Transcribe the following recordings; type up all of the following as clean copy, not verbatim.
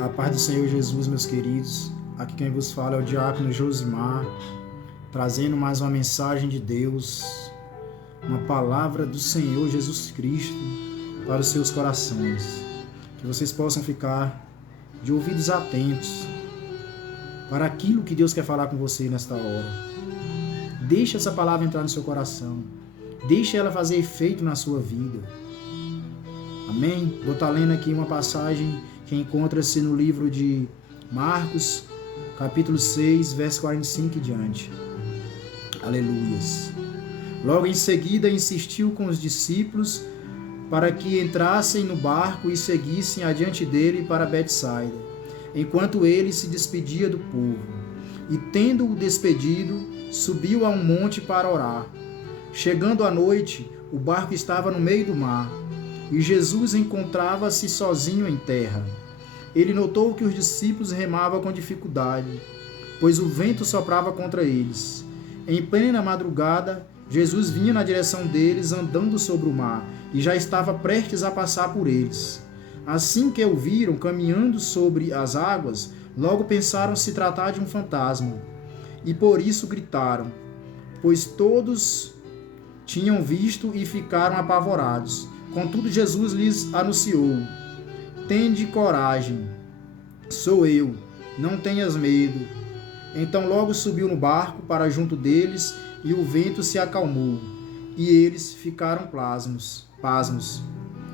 A paz do Senhor Jesus, meus queridos. Aqui quem vos fala é o diácono Josimar, trazendo mais uma mensagem de Deus, uma palavra do Senhor Jesus Cristo para os seus corações. Que vocês possam ficar de ouvidos atentos para aquilo que Deus quer falar com você nesta hora. Deixe essa palavra entrar no seu coração. Deixe ela fazer efeito na sua vida. Amém? Vou estar lendo aqui uma passagem que encontra-se no livro de Marcos, capítulo 6, verso 45 e diante. Aleluias. Logo em seguida insistiu com os discípulos para que entrassem no barco e seguissem adiante dele para Betsaida, enquanto ele se despedia do povo. E tendo-o despedido, subiu a um monte para orar. Chegando à noite, o barco estava no meio do mar, e Jesus encontrava-se sozinho em terra. Ele notou que os discípulos remavam com dificuldade, pois o vento soprava contra eles. Em plena madrugada, Jesus vinha na direção deles andando sobre o mar, e já estava prestes a passar por eles. Assim que o viram caminhando sobre as águas, logo pensaram se tratar de um fantasma, e por isso gritaram, pois todos tinham visto e ficaram apavorados. Contudo, Jesus lhes anunciou: tende coragem, sou eu, não tenhas medo. Então logo subiu no barco para junto deles, e o vento se acalmou, e eles ficaram pasmos.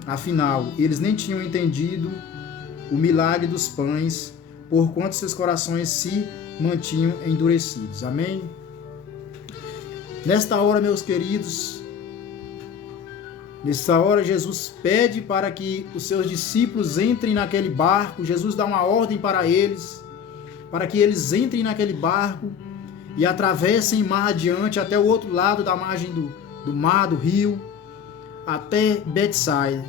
Afinal, eles nem tinham entendido o milagre dos pães, porquanto seus corações se mantinham endurecidos. Amém? Nesta hora, meus queridos, nessa hora Jesus pede para que os seus discípulos entrem naquele barco. Jesus dá uma ordem para eles, para que eles entrem naquele barco e atravessem mar adiante até o outro lado da margem do mar, do rio, até Betsaida.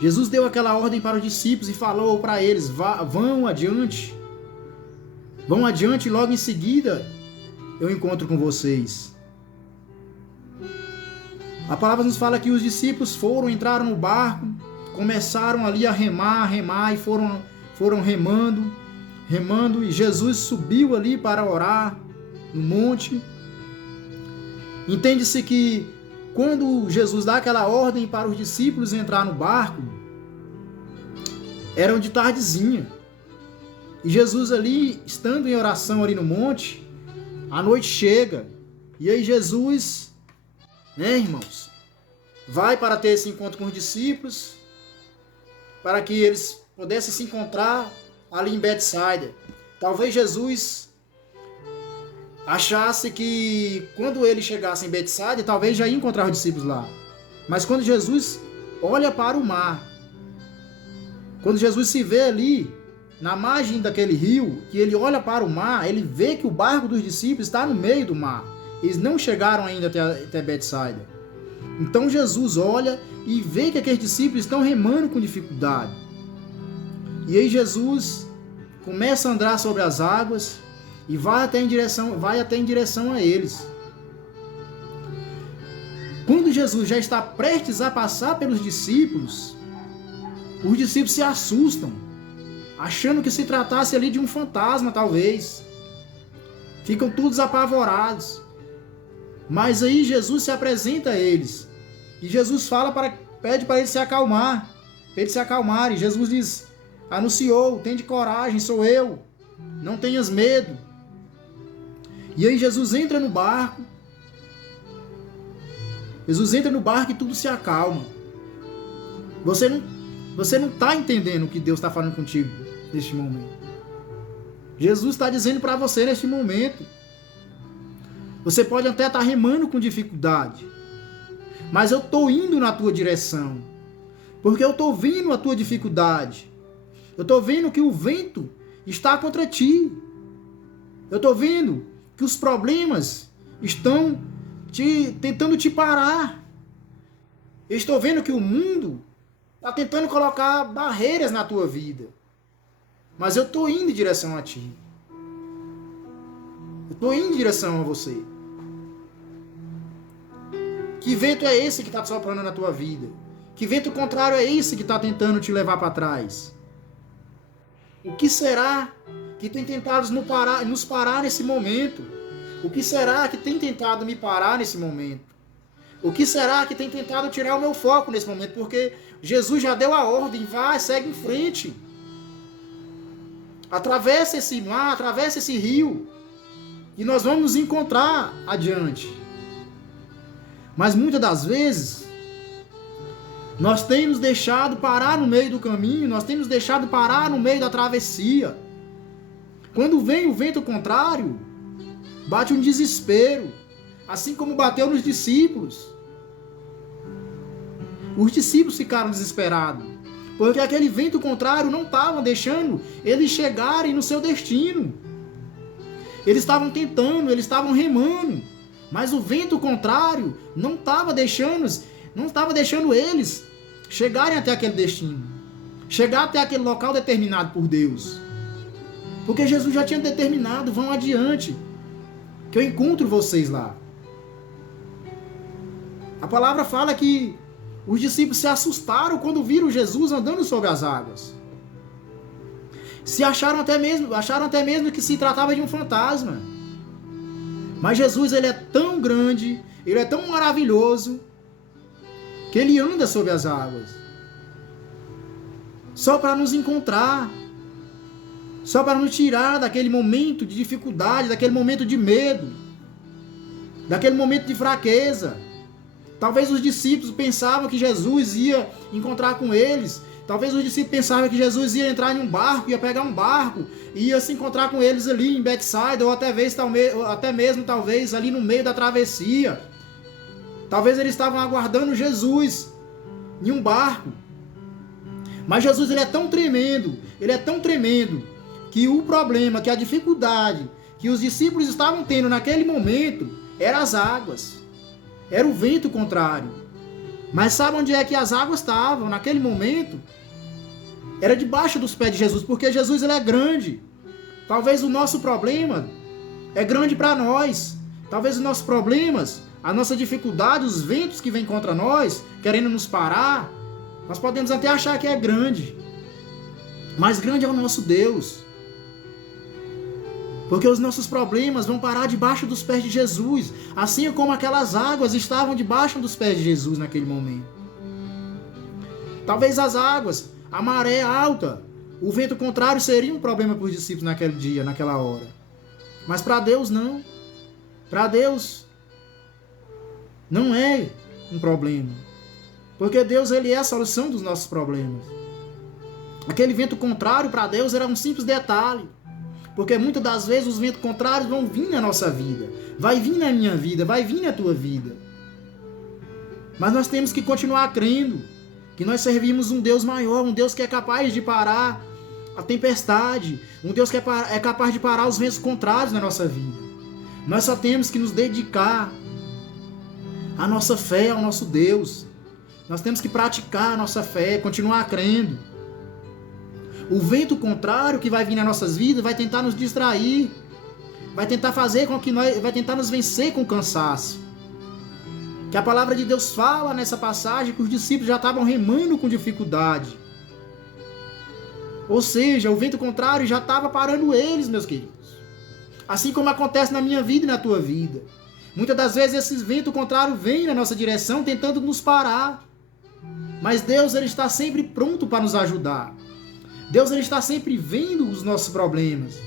Jesus deu aquela ordem para os discípulos e falou para eles: vão adiante, e logo em seguida eu encontro com vocês. A palavra nos fala que os discípulos entraram no barco, começaram ali a remar e foram remando, e Jesus subiu ali para orar no monte. Entende-se que quando Jesus dá aquela ordem para os discípulos entrar no barco, era de tardezinha. E Jesus ali, estando em oração ali no monte, a noite chega. E aí Jesus, irmãos, vai para ter esse encontro com os discípulos, para que eles pudessem se encontrar ali em Betsaida. Talvez Jesus achasse que quando ele chegasse em Betsaida, talvez já ia encontrar os discípulos lá. Mas quando Jesus olha para o mar, quando Jesus se vê ali na margem daquele rio, que ele olha para o mar, ele vê que o barco dos discípulos está no meio do mar. Eles não chegaram ainda até Betsaida. Então Jesus olha e vê que aqueles discípulos estão remando com dificuldade. E aí Jesus começa a andar sobre as águas e vai até em direção a eles. Quando Jesus já está prestes a passar pelos discípulos, os discípulos se assustam, achando que se tratasse ali de um fantasma, talvez. Ficam todos apavorados. Mas aí Jesus se apresenta a eles. E Jesus pede para eles se acalmar. Para eles se acalmarem. Jesus lhes anunciou: tende coragem, sou eu. Não tenhas medo. E aí Jesus entra no barco. Jesus entra no barco e tudo se acalma. Você não está entendendo o que Deus está falando contigo neste momento. Jesus está dizendo para você neste momento. Você pode até estar remando com dificuldade, mas eu estou indo na tua direção, porque eu estou vendo a tua dificuldade. Eu estou vendo que o vento está contra ti. Eu estou vendo que os problemas estão tentando te parar. Eu estou vendo que o mundo está tentando colocar barreiras na tua vida. Mas eu estou indo em direção a ti. Eu estou indo em direção a você. Que vento é esse que está soprando na tua vida? Que vento contrário é esse que está tentando te levar para trás? O que será que tem tentado nos parar nesse momento? O que será que tem tentado me parar nesse momento? O que será que tem tentado tirar o meu foco nesse momento? Porque Jesus já deu a ordem, vai, segue em frente. Atravessa esse mar, atravessa esse rio. E nós vamos nos encontrar adiante. Mas muitas das vezes, nós temos deixado parar no meio do caminho, nós temos deixado parar no meio da travessia. Quando vem o vento contrário, bate um desespero, assim como bateu nos discípulos. Os discípulos ficaram desesperados, porque aquele vento contrário não estava deixando eles chegarem no seu destino. Eles estavam tentando, eles estavam remando, mas o vento contrário não estava deixando eles chegarem até aquele destino, chegar até aquele local determinado por Deus. Porque Jesus já tinha determinado, vão adiante, que eu encontro vocês lá. A palavra fala que os discípulos se assustaram quando viram Jesus andando sobre as águas. Acharam até mesmo que se tratava de um fantasma. Mas Jesus, ele é tão grande, ele é tão maravilhoso, que ele anda sobre as águas. Só para nos encontrar. Só para nos tirar daquele momento de dificuldade, daquele momento de medo, daquele momento de fraqueza. Talvez os discípulos pensavam que Jesus ia encontrar com eles. Talvez os discípulos pensavam que Jesus ia entrar em um barco, ia pegar um barco, ia se encontrar com eles ali em Betsaida, ou até mesmo talvez ali no meio da travessia. Talvez eles estavam aguardando Jesus em um barco. Mas Jesus, ele é tão tremendo, que o problema, que a dificuldade que os discípulos estavam tendo naquele momento, eram as águas. Era o vento contrário. Mas sabe onde é que as águas estavam naquele momento? Era debaixo dos pés de Jesus, porque Jesus, ele é grande. Talvez o nosso problema é grande para nós. Talvez os nossos problemas, a nossa dificuldade, os ventos que vêm contra nós, querendo nos parar, nós podemos até achar que é grande. Mas grande é o nosso Deus. Porque os nossos problemas vão parar debaixo dos pés de Jesus, assim como aquelas águas estavam debaixo dos pés de Jesus naquele momento. Talvez as águas, a maré alta, o vento contrário seria um problema para os discípulos naquele dia, naquela hora. Mas para Deus não. Para Deus não é um problema. Porque Deus, ele é a solução dos nossos problemas. Aquele vento contrário para Deus era um simples detalhe. Porque muitas das vezes os ventos contrários vão vir na nossa vida. Vai vir na minha vida, vai vir na tua vida. Mas nós temos que continuar crendo que nós servimos um Deus maior, um Deus que é capaz de parar a tempestade, um Deus que é capaz de parar os ventos contrários na nossa vida. Nós só temos que nos dedicar à nossa fé, ao nosso Deus. Nós temos que praticar a nossa fé, continuar crendo. O vento contrário que vai vir nas nossas vidas vai tentar nos distrair, vai tentar vai tentar nos vencer com cansaço. Que a palavra de Deus fala nessa passagem que os discípulos já estavam remando com dificuldade. Ou seja, o vento contrário já estava parando eles, meus queridos. Assim como acontece na minha vida e na tua vida. Muitas das vezes esse vento contrário vem na nossa direção tentando nos parar. Mas Deus, ele está sempre pronto para nos ajudar. Deus, ele está sempre vendo os nossos problemas.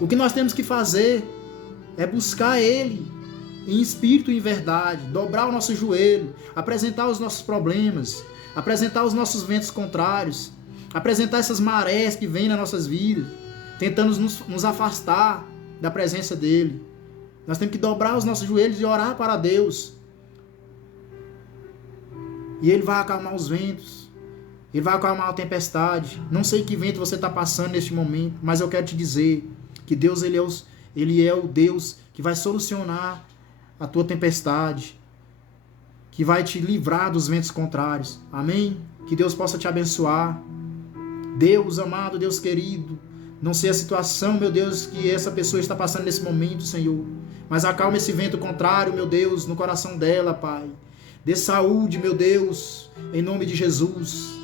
O que nós temos que fazer é buscar Ele em espírito e em verdade, dobrar o nosso joelho, apresentar os nossos problemas, apresentar os nossos ventos contrários, apresentar essas marés que vêm nas nossas vidas, tentando nos afastar da presença dEle. Nós temos que dobrar os nossos joelhos e orar para Deus. E Ele vai acalmar os ventos. Ele vai acalmar a tempestade. Não sei que vento você está passando neste momento, mas eu quero te dizer que Deus, Ele é o Deus que vai solucionar a tua tempestade, que vai te livrar dos ventos contrários. Amém? Que Deus possa te abençoar. Deus amado, Deus querido, não sei a situação, meu Deus, que essa pessoa está passando nesse momento, Senhor, mas acalma esse vento contrário, meu Deus, no coração dela, Pai. Dê saúde, meu Deus, em nome de Jesus.